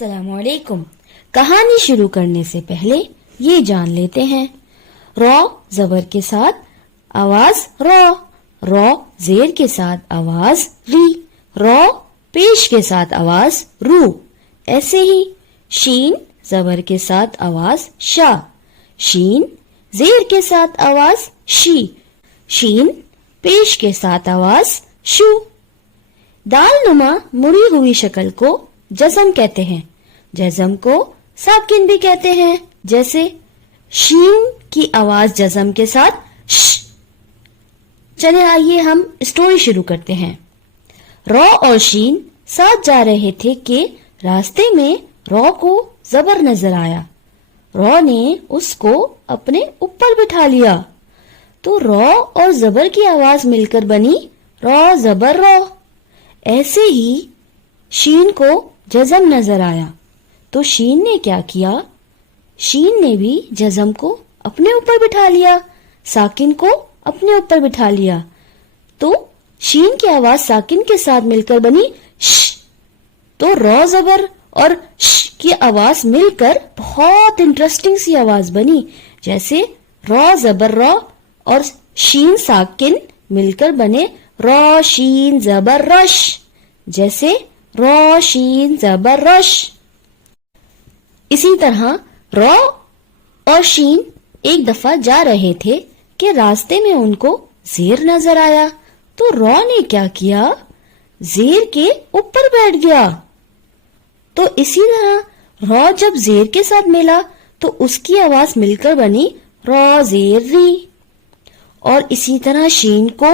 अस्सलाम वालेकुम। कहानी शुरू करने से पहले ये जान लेते हैं, रॉ जबर के साथ आवाज रॉ, रॉ जेर के साथ आवाज री, रॉ पेश के साथ आवाज रू। ऐसे ही शीन जबर के साथ आवाज शा, शीन जेर के साथ आवाज शी, शीन पेश के साथ आवाज शू। दाल नुमा मुड़ी हुई शक्ल को जज़म कहते हैं। जज़म को साकिन भी कहते हैं, जैसे शीन की आवाज जज़म के साथ श। चले आइए हम स्टोरी शुरू करते हैं। रॉ और शीन साथ जा रहे थे कि रास्ते में रॉ को जबर नजर आया। रॉ ने उसको अपने ऊपर बिठा लिया तो रॉ और जबर की आवाज मिलकर बनी रॉ जबर रॉ। ऐसे ही शीन को जज़म नजर आया तो शीन ने क्या किया, शीन ने भी जज़म को अपने ऊपर बिठा लिया, साकिन को अपने ऊपर बिठा लिया तो शीन की आवाज साकिन के साथ मिलकर बनी श। तो रॉ जबर और श की आवाज मिलकर बहुत इंटरेस्टिंग सी आवाज बनी, जैसे रॉ जबर रॉ और शीन साकिन मिलकर बने रॉ शीन जबर रश, जैसे रॉ शीन जबर रश। इसी तरह रॉ और शीन एक दफा जा रहे थे कि रास्ते में उनको जेर नजर आया तो रॉ ने क्या किया, जेर के ऊपर बैठ गया। तो इसी तरह रॉ जब जेर के साथ मिला तो उसकी आवाज मिलकर बनी रॉ जेर री। और इसी तरह शीन को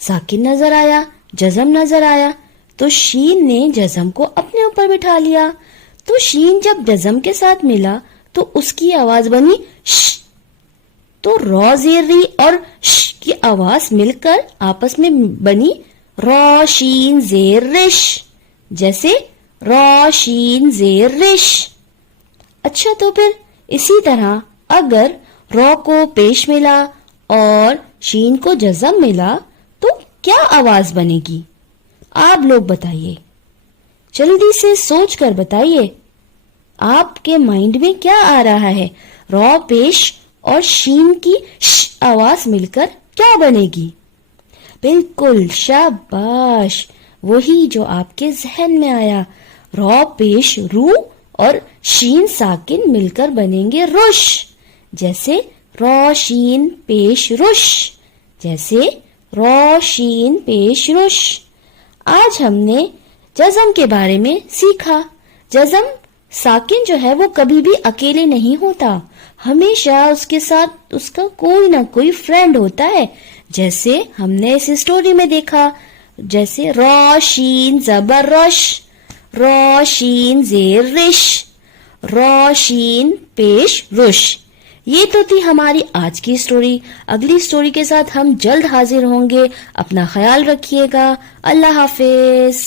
साकिन नजर आया, जज़म नजर आया तो शीन ने जज़म को अपने ऊपर बिठा लिया तो शीन जब जज़म के साथ मिला तो उसकी आवाज बनी श। तो रॉ जेर री और श की आवाज मिलकर आपस में बनी रॉ शीन जेर रिश, जैसे रॉ शीन जेर रिश। अच्छा, तो फिर इसी तरह अगर रॉ को पेश मिला और शीन को जज़म मिला तो क्या आवाज बनेगी, आप लोग बताइए, जल्दी से सोच कर बताइए। आपके माइंड में क्या आ रहा है, रॉ पेश और शीन की श आवाज मिलकर क्या बनेगी? बिल्कुल, शाबाश, वही जो आपके जहन में आया। रॉ पेश रू और शीन साकिन मिलकर बनेंगे रुश, जैसे रॉ शीन पेश रुश, जैसे रॉ शीन पेश रुश। आज हमने जज़म के बारे में सीखा। जज़म साकिन जो है वो कभी भी अकेले नहीं होता, हमेशा उसके साथ उसका कोई ना कोई फ्रेंड होता है, जैसे हमने इस स्टोरी में देखा, जैसे रॉ शीन जबर रश, रॉ शीन जेर रिश, रॉ शीन पेश रुश। ये तो थी हमारी आज की स्टोरी। अगली स्टोरी के साथ हम जल्द हाजिर होंगे। अपना ख्याल रखिएगा। अल्लाह हाफिज।